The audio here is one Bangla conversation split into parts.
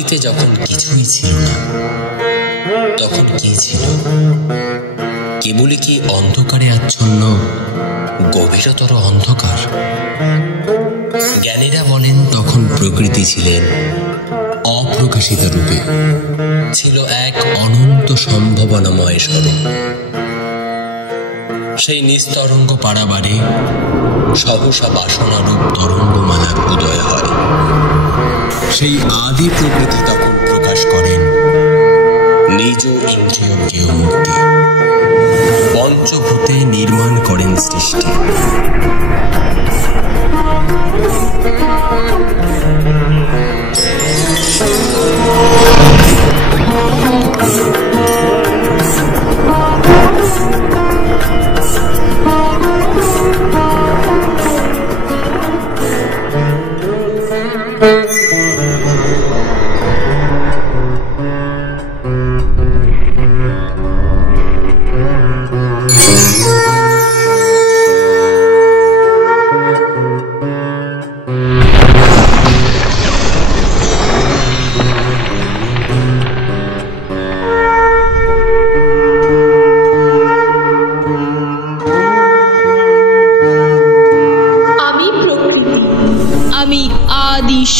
আদিতে যখন কিছুই ছিল না, তখন কি ছিল? কেবলই কি অন্ধকারে আচ্ছন্ন গভীরতর অন্ধকার? জ্ঞানীরা বলেন তখন প্রকৃতি ছিলেন অপ্রকাশিত রূপে, ছিল এক অনন্ত সম্ভাবনাময় স্বরূপ। সেই নিস্তরঙ্গ পারাবারে সহসা বাসনারূপ তরঙ্গমালার উদয় হয়। সেই আদি প্রকৃতি তখন প্রকাশ করেন নিজ ইন্দ্রিয় জ্ঞেয় মূর্তি, পঞ্চভূতে নির্মাণ করেন সৃষ্টি।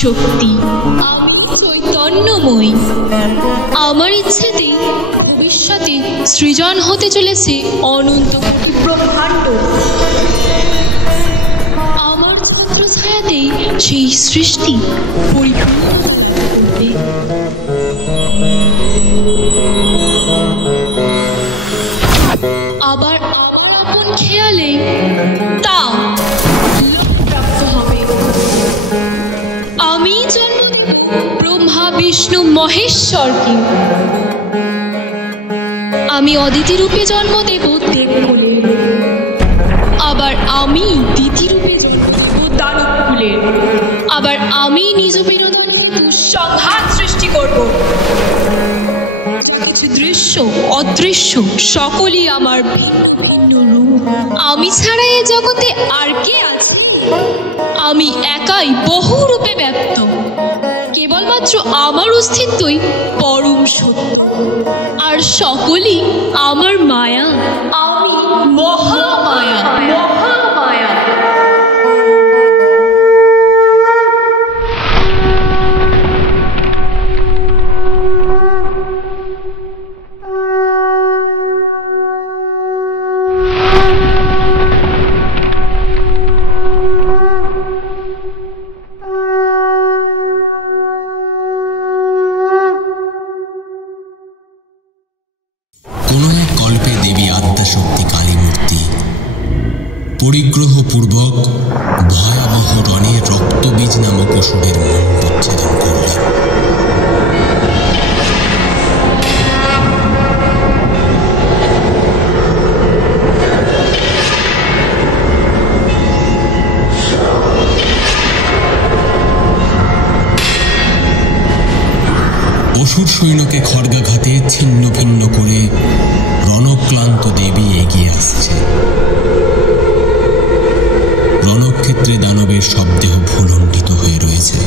শক্তি, আমি চৈতন্যময়ী। আমার ইচ্ছেতে ভবিষ্যতে সৃজন হতে চলেছে অনন্ত ব্রহ্মাণ্ড। আমার ছত্রছায়াতেই সেই সৃষ্টি পরিপূর্ণ করবে। আবার আপন খেয়ালে তা প্রাপ্ত হবে। আমি জন্ম দেব ব্রহ্মা বিষ্ণু মহেশ্বরকে। আমি অদিতি রূপে জন্ম দেব দেবকুলের। আবার আমি দিতি রূপে জন্ম দেব দানবকুলের। আবার আমি নিজ বিনোদনকে দুঃসংহার সৃষ্টি করব। কিছু দৃশ্য অদৃশ্য সকলই আমার ভিন্ন ভিন্ন রূপ। আমি ছাড়া এ জগতে আর কে আছে? আমি একাই বহু রূপে ব্যপ্ত। কেবলমাত্র আমার অস্তিত্বই পরম সত্য, আর সকলই আমার মায়া। আমি মহামায়া, মহামায়া। পরিগ্রহপূর্বক ভয়াবহ রণের রক্তবীজ নামক অসুরের মন বিচ্ছেদন করলেন। অসুর সৈন্যকে খড়গাঘাতে ছিন্ন ভিন্ন করে রণক্লান্ত দেবী এগিয়ে আসছে। রণক্ষেত্রে দানবের সব দেহ ভুলণ্ঠিত হয়ে রয়েছে।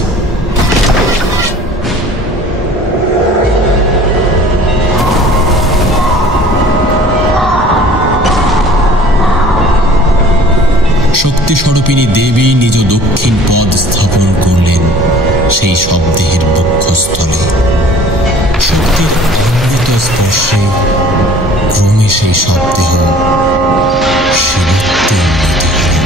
শক্তিস্বরূপিণী দেবী নিজ দক্ষিণ পদ স্থাপন করলেন সেই সব দেহের বক্ষস্থলে। শক্তির অমৃত স্পর্শে ক্রমে সেই সব দেহ শিবত্বে উন্নীত হল।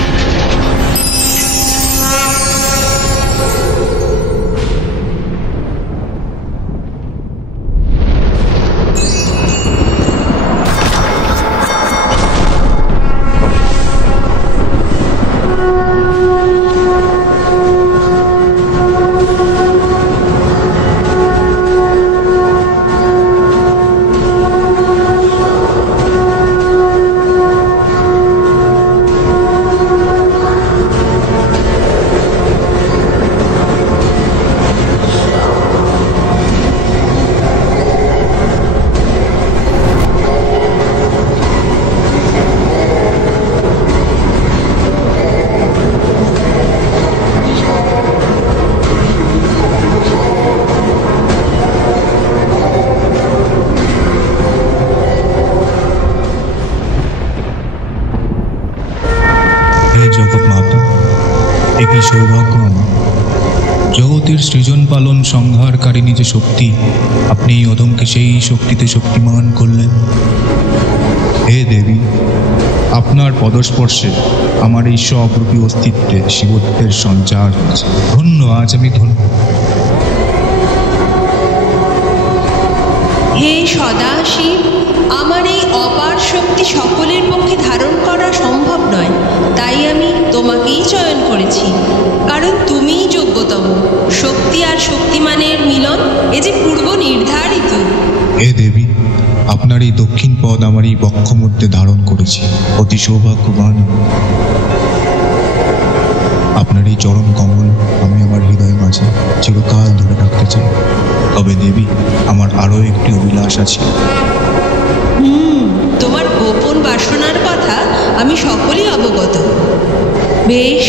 একই সৌভাগ্য আমার। জগতের সৃজন পালন সংহারকারিণী যে শক্তি, আপনি এই অধমকে সেই শক্তিতে শক্তিমান করলেন। হে দেবী, আপনার পদস্পর্শে আমার এই স্বরূপী অস্তিত্বে শিবত্বের সঞ্চার হয়েছে। ধন্য, আজ আমি ধন্য। হে সদাশিব, আমার এই অপার শক্তি সকলের পক্ষে ধারণ করা সম্ভব নয়, তাই আমি তোমাকেই চয়ন করেছি, কারণ তুমিই যোগ্যতম। শক্তি আর শক্তিমানের মিলন এ যে পূর্ব নির্ধারিত। হে দেবী, আপনার এই দক্ষিণ পদ আমার এই বক্ষ মধ্যে ধারণ করেছি। অতি সৌভাগ্যবান। আপনার এই চরণ কমল আমি আমার হৃদয়ের মাঝে চিরকাল ধরে রাখতে চাই। তবে দেবী, আমার আরও একটি অভিলাষ আছে। তোমার গোপন বাসনার কথা আমি সকলেই অবগত। বেশ,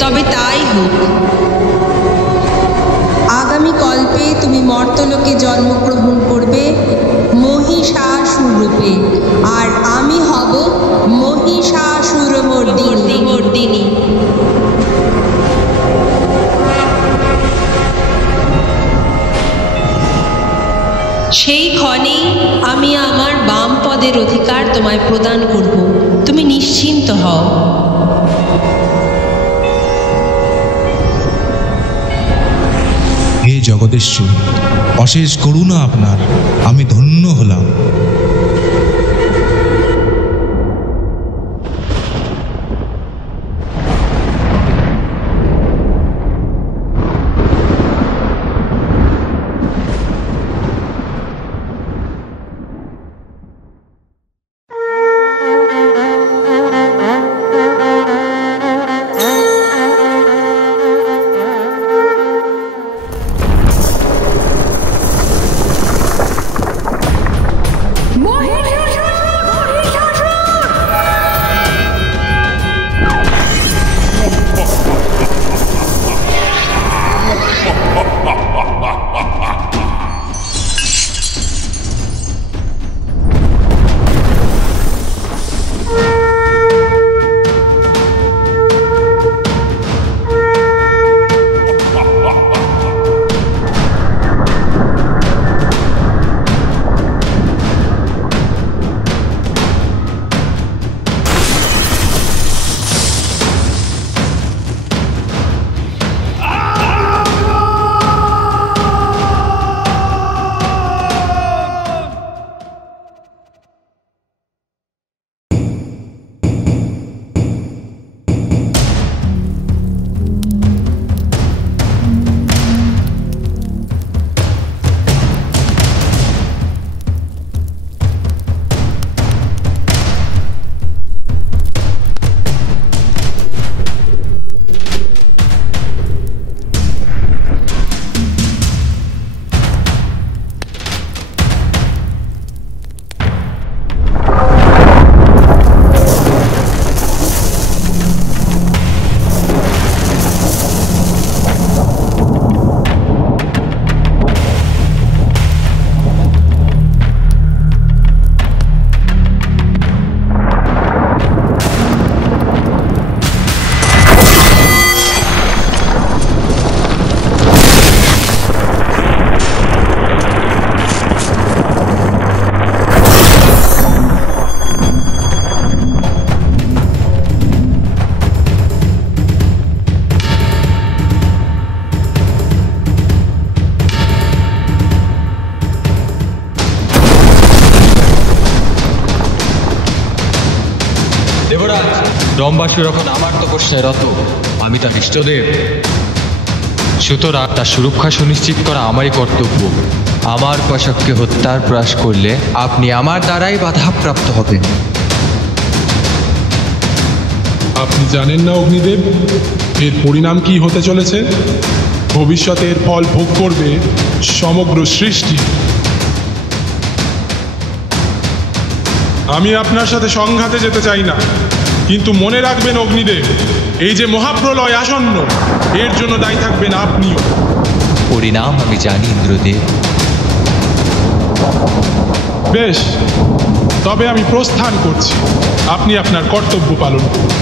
তবে তাই হোক। আগামী কল্পে তুমি মর্তলোকে জন্মগ্রহণ করবে মহিষাসুর রূপে, আর আমি হব মহিষাসুরমর্দিনী। সেই ক্ষণেই আমি আমার বাম পদের অধিকার তোমায় প্রদান করব। তুমি নিশ্চিন্ত হও। হে জগদীশ্বর, অশেষ করুণা আপনার, আমি ধন্য হলাম। রম্বাসুর এখন আমার তপস্যায় রত, আমি তার ইষ্টদেব। সুতরাং তার সুরক্ষা সুনিশ্চিত করা আমারই কর্তব্য। আমার উপাসককে হত্যার প্রয়াস করলে আপনি আমার দ্বারাই বাধাপ্রাপ্ত হবেন। আপনি জানেন না অগ্নিদেব, এর পরিণাম কি হতে চলেছে? ভবিষ্যতে এর ফল ভোগ করবে সমগ্র সৃষ্টি। আমি আপনার সাথে সংঘাতে যেতে চাই না, কিন্তু মনে রাখবেন অগ্নিদেব, এই যে মহাপ্রলয় আসন্ন, এর জন্য দায়ী থাকবেন আপনিও। পরিণাম আমি জানি ইন্দ্রদেব। বেশ, তবে আমি প্রস্থান করছি। আপনি আপনার কর্তব্য পালন করুন।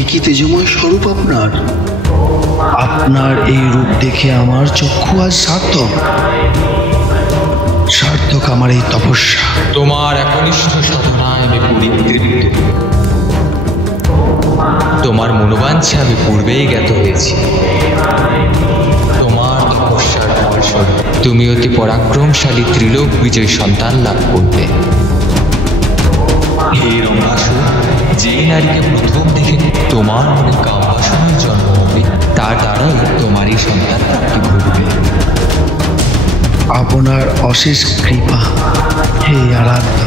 একই তেজময় স্বরূপ আপনার। আপনার এই রূপ দেখে আমার চক্ষু আজ সার্থক, সার্থক আমার এই তপস্যা। তোমার একনিষ্ঠ সাধনায় আমি পরিতৃপ্ত। তোমার মনোবাঞ্ছা আমি পূর্বেই জ্ঞাত হয়েছি। তোমার তপস্যার ফলস্বরূপ তুমি অতি পরাক্রমশালী ত্রিলোক বিজয় সন্তান লাভ করবে। হে রম্যাসুর, যেই নারীকে প্রথম দেখে তোমার মনে কামবাসনার জন্ম হবে, তার দ্বারাই তোমার এই সন্তান প্রাপ্তি ঘটবে। আপনার অশেষ কৃপা হে আরাধ্য।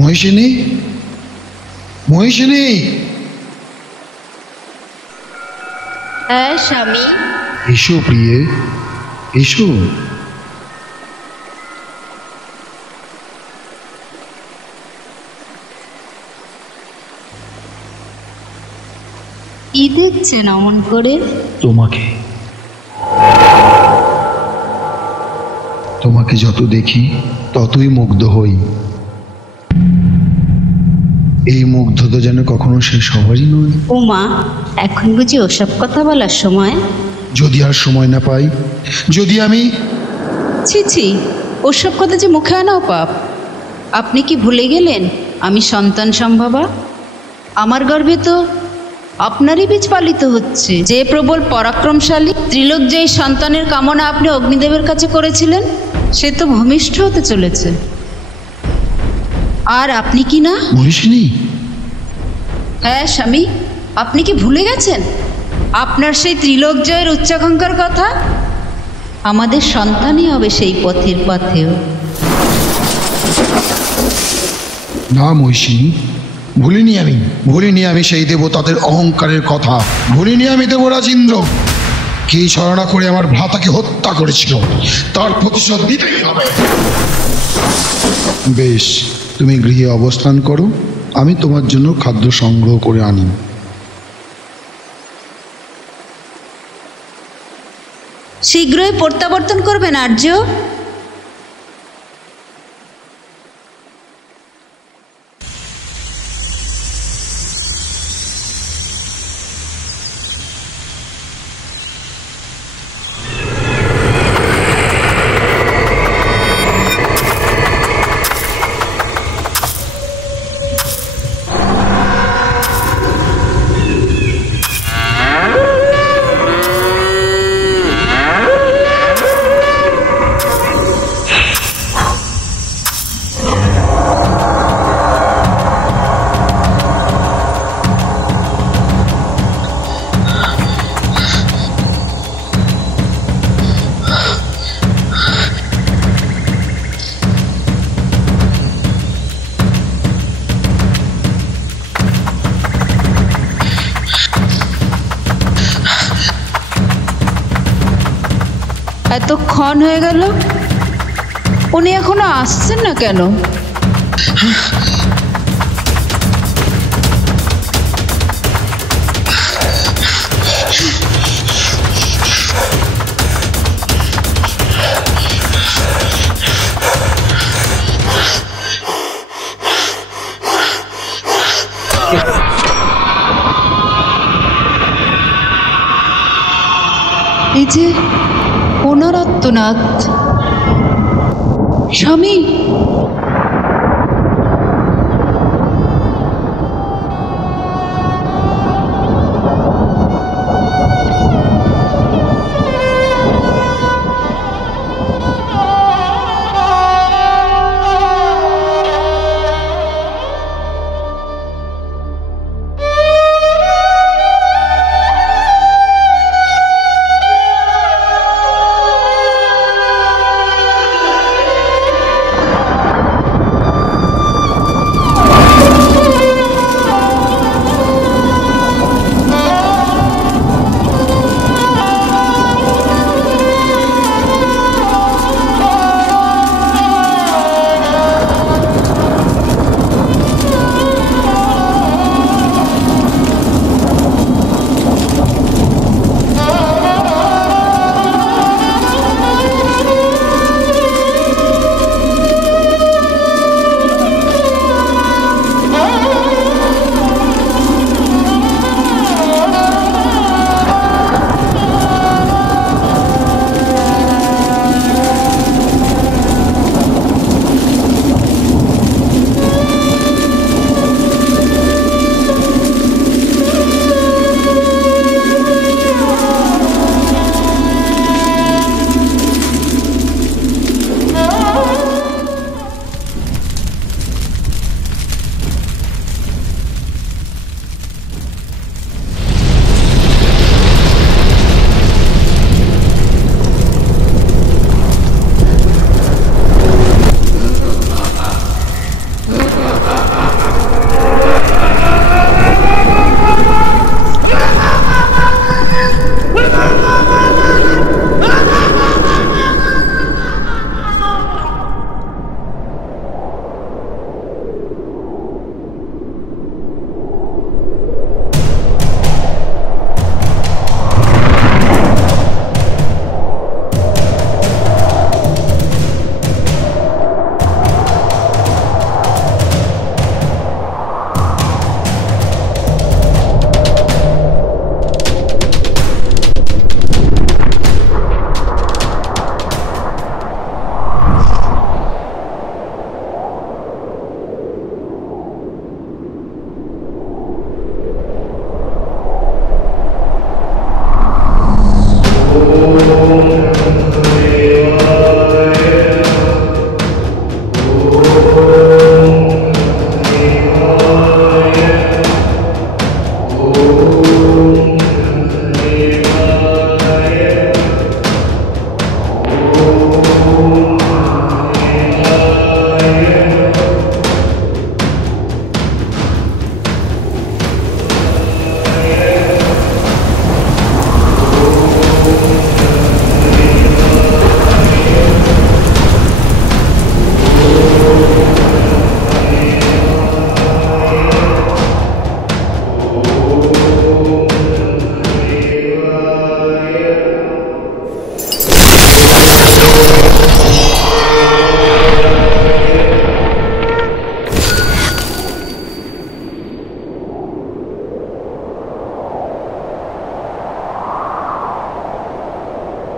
মহিষিনী, মহিষিনী। হ্যাঁ স্বামী। এসো প্রিয়ে, এসো। কি দেখছেন অমন করে? তোমাকে, তোমাকে যত দেখি ততই মুগ্ধ হই। এই মুগ্ধতা যেন কখনো শেষ হবারই নয়। ওমা, এখন বুঝি ওসব কথা বলার সময়? যদি আর সময় না পাই, যদি আমি... ছি ছি, ওসব কথা যে মুখে আনাও পাপ। আপনি কি ভুলে গেলেন আমি সন্তান সম্ভবা? আমার গর্ভে তো আপনারই বীজ পালিত হচ্ছে। যে প্রবল পরাক্রমশালী ত্রিলোক যেই সন্তানের কামনা আপনি অগ্নিদেবের কাছে করেছিলেন, সে তো ভূমিষ্ঠ হতে চলেছে। আর আপনি কি না? মহিষিনী। হ্যাঁ স্বামী, আপনি কি ভুলে গেছেন আপনার সেই ত্রিলোক জয়ের উচ্চাকাঙ্ক্ষার কথা? আমাদের সন্তানই হবে সেই পথের পথেও। না মহিষিনী, ভুলিনি আমি সেই দেবতাদের অহংকারের কথা। ভুলিনি আমি দেবরাজ ইন্দ্র কি ছলনা করে আমার ভ্রাতাকে হত্যা করেছিল। তার প্রতিশোধ দিতেই হবে। বেশ, তুমি গৃহে অবস্থান করো, আমি তোমার জন্য খাদ্য সংগ্রহ করে আনি। শীঘ্রই প্রত্যাবর্তন করবেন আর্য। এতক্ষণ হয়ে গেল, উনি এখনো আসছেন না কেন? এই যে ওনার আত্মনাদ। স্বামী,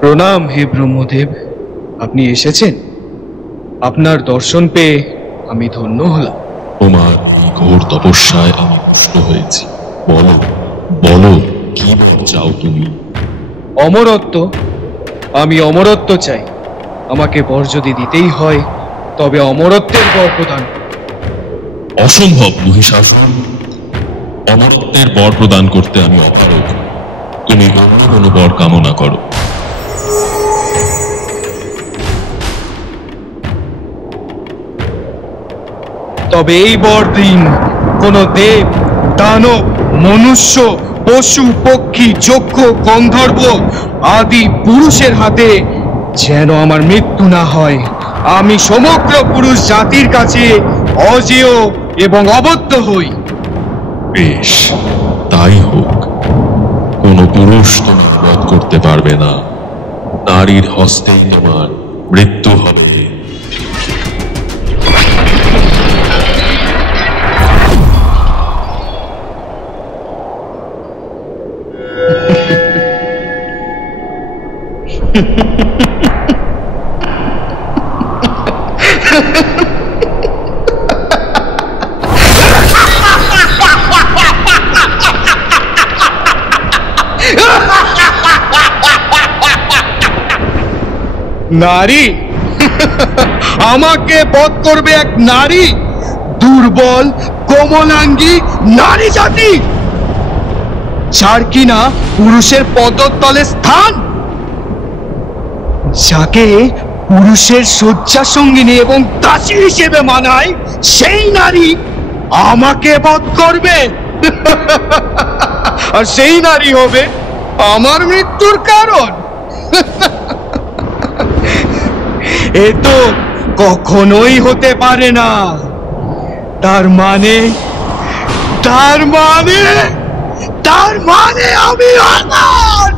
প্রণাম হে ব্রহ্মদেব, আপনি এসেছেন। আপনার দর্শন পেয়ে আমি ধন্য হলাম। তোমার এই ঘোর তপস্যায় আমি পুষ্ট হয়েছি। বলো বলো, কি চাও তুমি? অমরত্ব। আমি অমরত্ব চাই। আমাকে বর যদি দিতেই হয় তবে অমরত্বের বর প্রদান। অসম্ভব মহিষাসুর, অমরত্বের বর প্রদান করতে আমি অপারগ। তুমি অন্য কোনো বর কামনা করো। তবে এই বর দিন কোন দেব, দানব, মনুষ্য, পশু, পক্ষী, যক্ষ, গন্ধর্ব আদি পুরুষের হাতে যেন আমার মৃত্যু না হয়। আমি সমগ্র পুরুষ জাতির কাছে অজেয় এবং অবদ্ধ হই। বেশ, তাই হোক। কোন পুরুষ তোমার বধ করতে পারবে না। নারীর হস্তেই তোমার মৃত্যু হবে। নারী? আমাকে বধ করবে এক নারী? দুর্বল কোমলাঙ্গী নারী জাতি, যার কিনা পুরুষের পদতলে স্থান, যাকে পুরুষের শয্যা সঙ্গিনী এবং দাসী হিসেবে মানায়, সেই নারী আমাকে বধ করবে। আর সেই নারী হবে আমার মৃত্যুর কারণ। এ তো কখনোই হতে পারে না। তার মানে আমি অমর।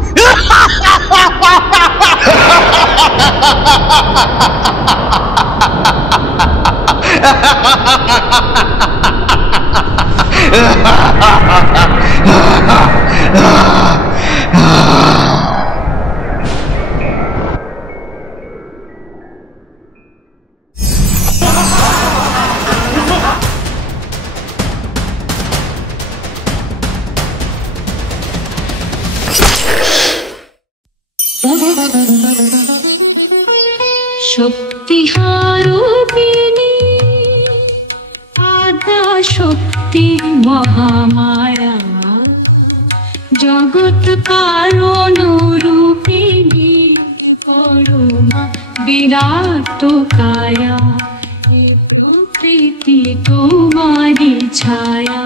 শক্তিহারূপিণী আদ্যা শক্তি মহামায়া, জগৎ কারণ রূপিণী করুণা বিরাট কায়া, প্রকৃতি তোমারি ছায়া।